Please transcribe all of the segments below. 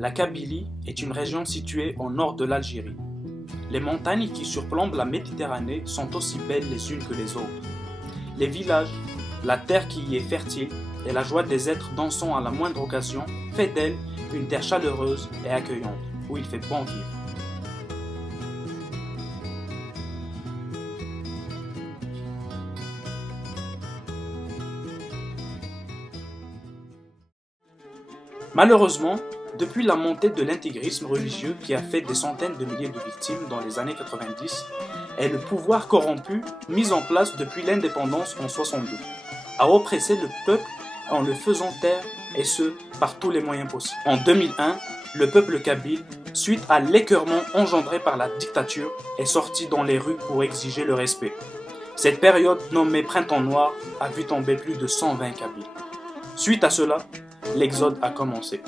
La Kabylie est une région située au nord de l'Algérie. Les montagnes qui surplombent la Méditerranée sont aussi belles les unes que les autres. Les villages, la terre qui y est fertile et la joie des êtres dansant à la moindre occasion fait d'elle une terre chaleureuse et accueillante où il fait bon vivre. Malheureusement, depuis la montée de l'intégrisme religieux qui a fait des centaines de milliers de victimes dans les années 90, et le pouvoir corrompu mis en place depuis l'indépendance en 62, a oppressé le peuple en le faisant taire, et ce, par tous les moyens possibles. En 2001, le peuple kabyle, suite à l'écœurement engendré par la dictature, est sorti dans les rues pour exiger le respect. Cette période nommée Printemps Noir a vu tomber plus de 120 Kabyles. Suite à cela, l'exode a commencé.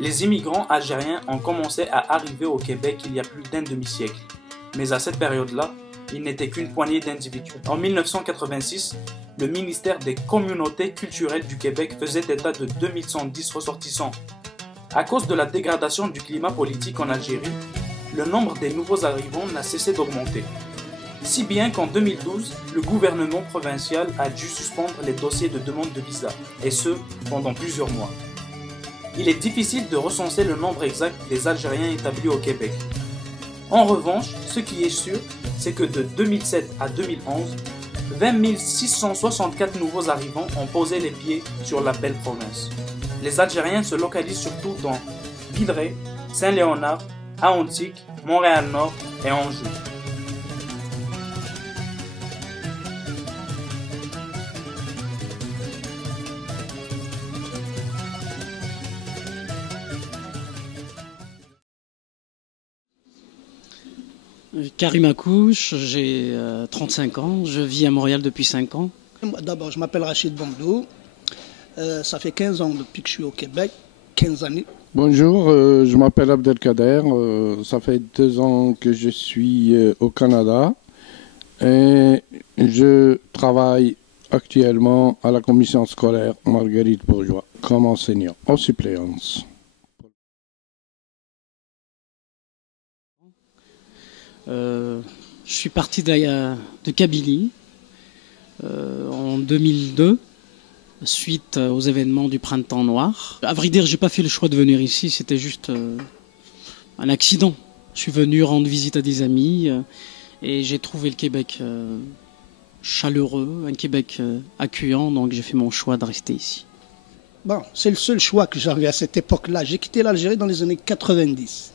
Les immigrants algériens ont commencé à arriver au Québec il y a plus d'un demi-siècle. Mais à cette période-là, ils n'étaient qu'une poignée d'individus. En 1986, le ministère des Communautés culturelles du Québec faisait état de 2110 ressortissants. À cause de la dégradation du climat politique en Algérie, le nombre des nouveaux arrivants n'a cessé d'augmenter. Si bien qu'en 2012, le gouvernement provincial a dû suspendre les dossiers de demande de visa, et ce, pendant plusieurs mois. Il est difficile de recenser le nombre exact des Algériens établis au Québec. En revanche, ce qui est sûr, c'est que de 2007 à 2011, 20 664 nouveaux arrivants ont posé les pieds sur la belle province. Les Algériens se localisent surtout dans Villeray, Saint-Léonard, Ahontic, Montréal-Nord et Anjou. Karim Akouche, j'ai 35 ans, je vis à Montréal depuis 5 ans. D'abord, je m'appelle Rachid Bondou, ça fait 15 ans depuis que je suis au Québec, 15 années. Bonjour, je m'appelle Abdelkader, ça fait 2 ans que je suis au Canada et je travaille actuellement à la commission scolaire Marguerite Bourgeois comme enseignant en suppléance. Je suis parti de Kabylie en 2002, suite aux événements du Printemps Noir. À vrai dire, j'ai pas fait le choix de venir ici, c'était juste un accident. Je suis venu rendre visite à des amis et j'ai trouvé le Québec chaleureux, un Québec accueillant, donc j'ai fait mon choix de rester ici. Bon, c'est le seul choix que j'avais à cette époque-là. J'ai quitté l'Algérie dans les années 90.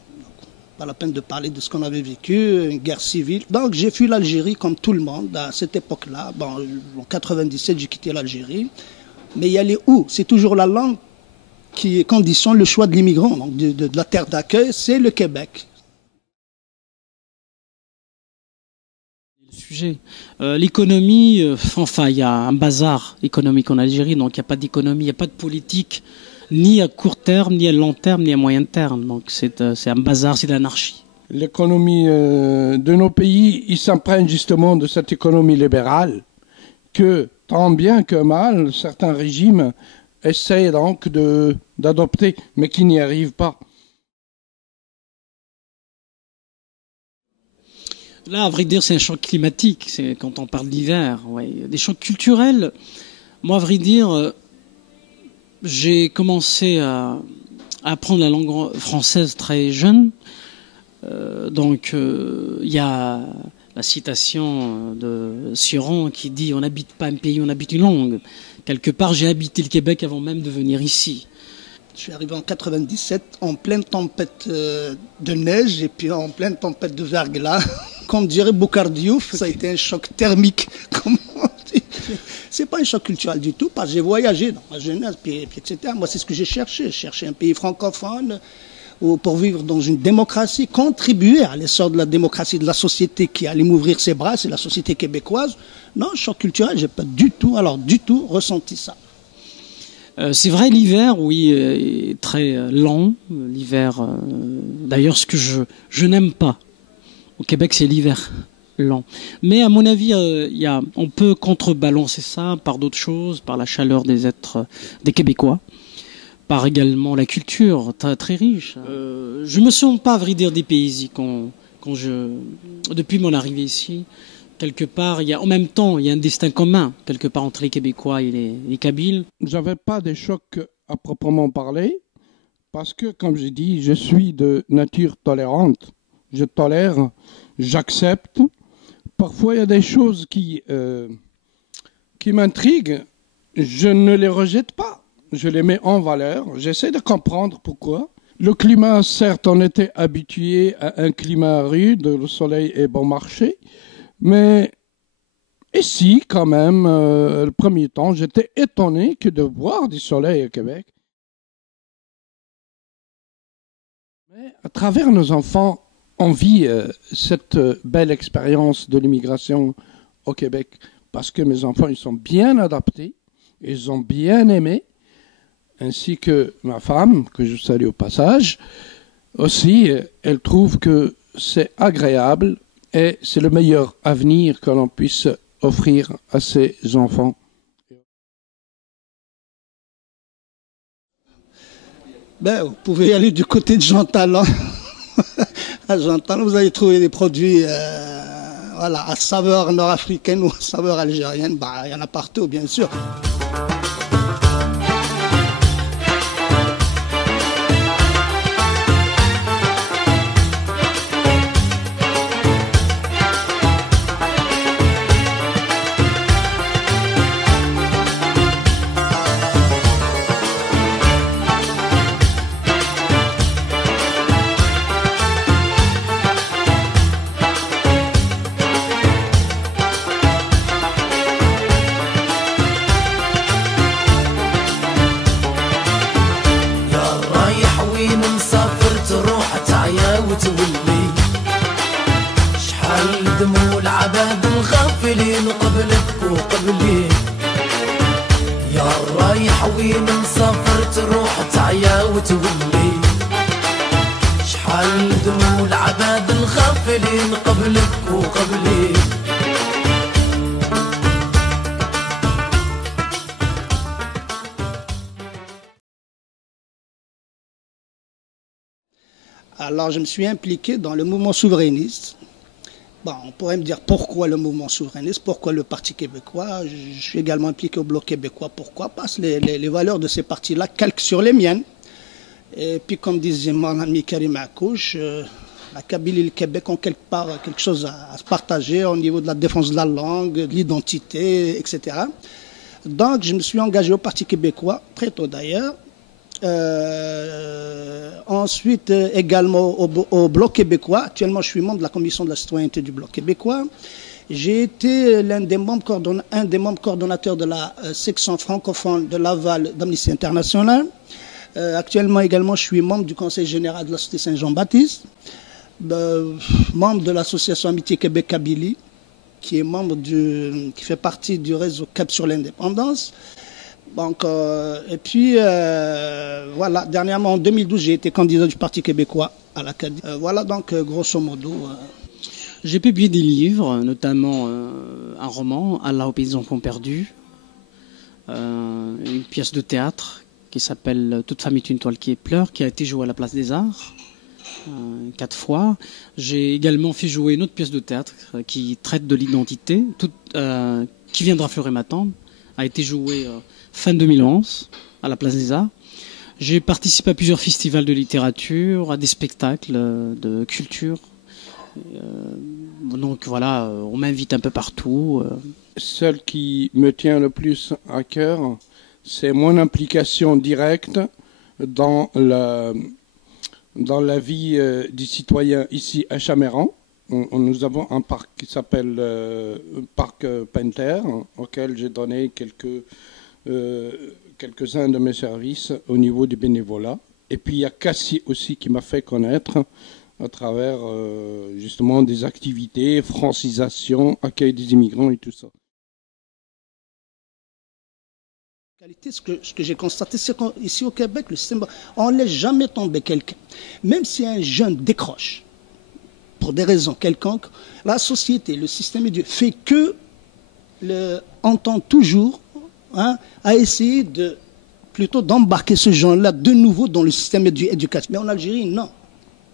Pas la peine de parler de ce qu'on avait vécu, une guerre civile. Donc j'ai fui l'Algérie comme tout le monde à cette époque-là. Bon, en 97, j'ai quitté l'Algérie. Mais y aller où? C'est toujours la langue qui conditionne le choix de l'immigrant. Donc de la terre d'accueil, c'est le Québec. Le sujet, l'économie, enfin il y a un bazar économique en Algérie, donc il n'y a pas d'économie, il n'y a pas de politique, ni à court terme, ni à long terme, ni à moyen terme. Donc c'est un bazar, c'est de l'anarchie. L'économie de nos pays, ils s'imprègnent justement de cette économie libérale que, tant bien que mal, certains régimes essayent donc d'adopter, mais qui n'y arrivent pas. Là, à vrai dire, c'est un choc climatique, c'est quand on parle d'hiver. Ouais. Des chocs culturels, moi, à vrai dire, j'ai commencé à apprendre la langue française très jeune. Il y a la citation de Sioran qui dit « On n'habite pas un pays, on habite une langue ». Quelque part, j'ai habité le Québec avant même de venir ici. Je suis arrivé en 97 en pleine tempête de neige et puis en pleine tempête de verglas. Comme dirait Boukhar Diouf, ça a été un choc thermique. C'est pas un choc culturel du tout, parce que j'ai voyagé dans ma jeunesse, puis etc. Moi, c'est ce que j'ai cherché. J'ai cherché un pays francophone pour vivre dans une démocratie, contribuer à l'essor de la démocratie, de la société qui allait m'ouvrir ses bras, c'est la société québécoise. Non, choc culturel, j'ai pas du tout ressenti ça. C'est vrai, l'hiver, oui, est très lent. L'hiver, d'ailleurs, ce que je n'aime pas au Québec, c'est l'hiver lent. Mais à mon avis, on peut contrebalancer ça par d'autres choses, par la chaleur des Québécois, par également la culture très, très riche. Je me sens pas, à vrai dire, dépaysé depuis mon arrivée ici. Quelque part, en même temps, il y a un destin commun, quelque part, entre les Québécois et les Kabyles. J'avais pas de choc à proprement parler, parce que, comme j'ai dit, je suis de nature tolérante. Je tolère, j'accepte. Parfois, il y a des choses qui m'intriguent. Je ne les rejette pas. Je les mets en valeur. J'essaie de comprendre pourquoi. Le climat, certes, on était habitué à un climat rude, le soleil est bon marché. Mais ici, quand même, le premier temps, j'étais étonné que de voir du soleil au Québec. Mais à travers nos enfants, on vit cette belle expérience de l'immigration au Québec parce que mes enfants, ils sont bien adaptés, ils ont bien aimé, ainsi que ma femme, que je salue au passage. Aussi, elle trouve que c'est agréable. Et c'est le meilleur avenir que l'on puisse offrir à ses enfants. Vous pouvez aller du côté de Jean Talon. À Jean Talon, vous allez trouver des produits à saveur nord-africaine ou à saveur algérienne. Il y en a partout, bien sûr. وتولي شحال دمو العباد الغافلين قبلك وقبلي يا رايح وين مسافر تروح تعيا وتولي شحال دمو العباد الغافلين قبلك وقبلي Alors, je me suis impliqué dans le mouvement souverainiste. On pourrait me dire pourquoi le mouvement souverainiste, pourquoi le Parti québécois. Je suis également impliqué au Bloc québécois. Pourquoi? Parce que les valeurs de ces partis-là calquent sur les miennes. Et puis, comme disait mon ami Karim Akouch, la Kabylie et le Québec ont quelque part quelque chose à se partager au niveau de la défense de la langue, de l'identité, etc. Donc, je me suis engagé au Parti québécois, très tôt d'ailleurs. Ensuite, également au Bloc québécois. Actuellement, je suis membre de la commission de la citoyenneté du Bloc québécois. J'ai été un des membres coordonnateurs de la section francophone de Laval d'Amnesty International. Actuellement, également, je suis membre du conseil général de la Société Saint-Jean-Baptiste, membre de l'association Amitié Québec-Kabylie, qui est qui fait partie du réseau Cap sur l'indépendance. Donc, et puis, voilà, dernièrement, en 2012, j'ai été candidat du Parti québécois à l'Acadie. Voilà, donc, grosso modo. J'ai publié des livres, notamment un roman, Allah aux pays enfants perdus, une pièce de théâtre qui s'appelle Toute femme est une toile qui pleure, qui a été jouée à la Place des Arts. 4 fois. J'ai également fait jouer une autre pièce de théâtre qui traite de l'identité, qui viendra fleurer ma tombe, a été jouée fin 2011 à la Place des Arts. J'ai participé à plusieurs festivals de littérature, à des spectacles de culture. Donc voilà, on m'invite un peu partout. Celle qui me tient le plus à cœur, c'est mon implication directe dans la vie des citoyens ici à Chaméran. Nous avons un parc qui s'appelle Parc Penter, auquel j'ai donné quelques-uns de mes services au niveau du bénévolat. Et puis il y a Cassie aussi qui m'a fait connaître à travers justement des activités, francisation, accueil des immigrants et tout ça. Ce que j'ai constaté, c'est qu'ici au Québec, le système, on ne laisse jamais tomber quelqu'un. Même si un jeune décroche, pour des raisons quelconques, la société, le système éducatif fait que entend toujours à essayer plutôt d'embarquer ce genre-là de nouveau dans le système éducatif. Mais en Algérie, non.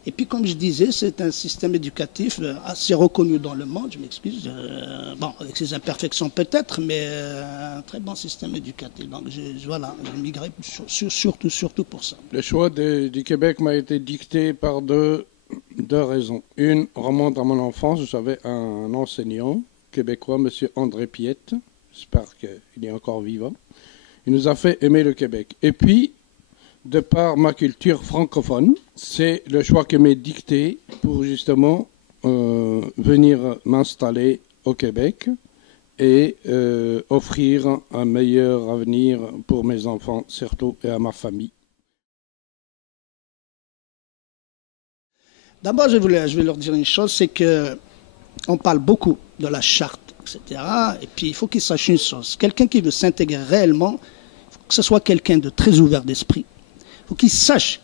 Et puis, comme je disais, c'est un système éducatif assez reconnu dans le monde, je m'excuse, bon, avec ses imperfections peut-être, mais un très bon système éducatif. Donc, voilà, j'ai migré surtout pour ça. Le choix du Québec m'a été dicté par deux raisons. Une remonte à mon enfance, j'avais un enseignant québécois, M. André Piette, j'espère qu'il est encore vivant. Il nous a fait aimer le Québec. Et puis, de par ma culture francophone, c'est le choix qui m'est dicté pour justement venir m'installer au Québec et offrir un meilleur avenir pour mes enfants surtout et à ma famille. D'abord, je vais leur dire une chose, c'est qu'on parle beaucoup de la charte, etc. Et puis, il faut qu'ils sachent une chose. Quelqu'un qui veut s'intégrer réellement, il faut que ce soit quelqu'un de très ouvert d'esprit. Il faut qu'il sache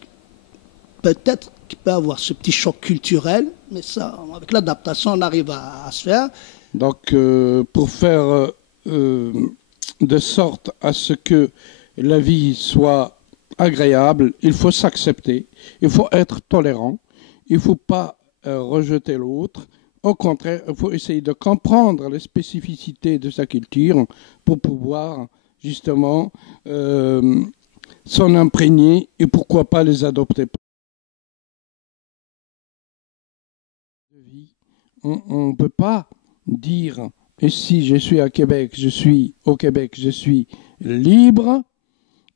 peut-être qu'il peut avoir ce petit choc culturel, mais ça, avec l'adaptation, on arrive à se faire. Donc, pour faire de sorte à ce que la vie soit agréable, il faut s'accepter, il faut être tolérant, il ne faut pas rejeter l'autre. Au contraire, il faut essayer de comprendre les spécificités de sa culture pour pouvoir justement s'en imprégner et pourquoi pas les adopter. On ne peut pas dire, et si je suis à Québec, je suis au Québec, je suis libre,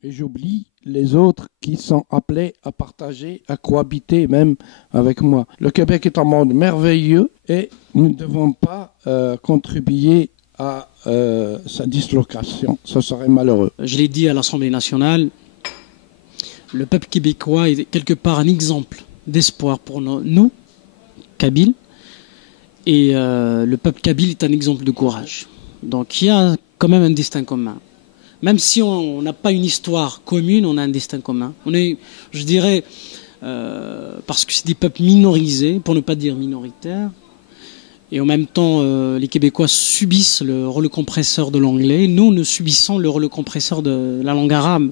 et j'oublie les autres qui sont appelés à partager, à cohabiter même avec moi. Le Québec est un monde merveilleux et nous ne devons pas contribuer à sa dislocation. Ce serait malheureux. Je l'ai dit à l'Assemblée nationale, le peuple québécois est quelque part un exemple d'espoir pour nous, Kabyles, et le peuple kabyle est un exemple de courage. Donc il y a quand même un destin commun. Même si on n'a pas une histoire commune, on a un destin commun. On est, je dirais, parce que c'est des peuples minorisés, pour ne pas dire minoritaires, et en même temps, les Québécois subissent le rouleau compresseur de l'anglais. Nous subissons le rouleau compresseur de la langue arabe.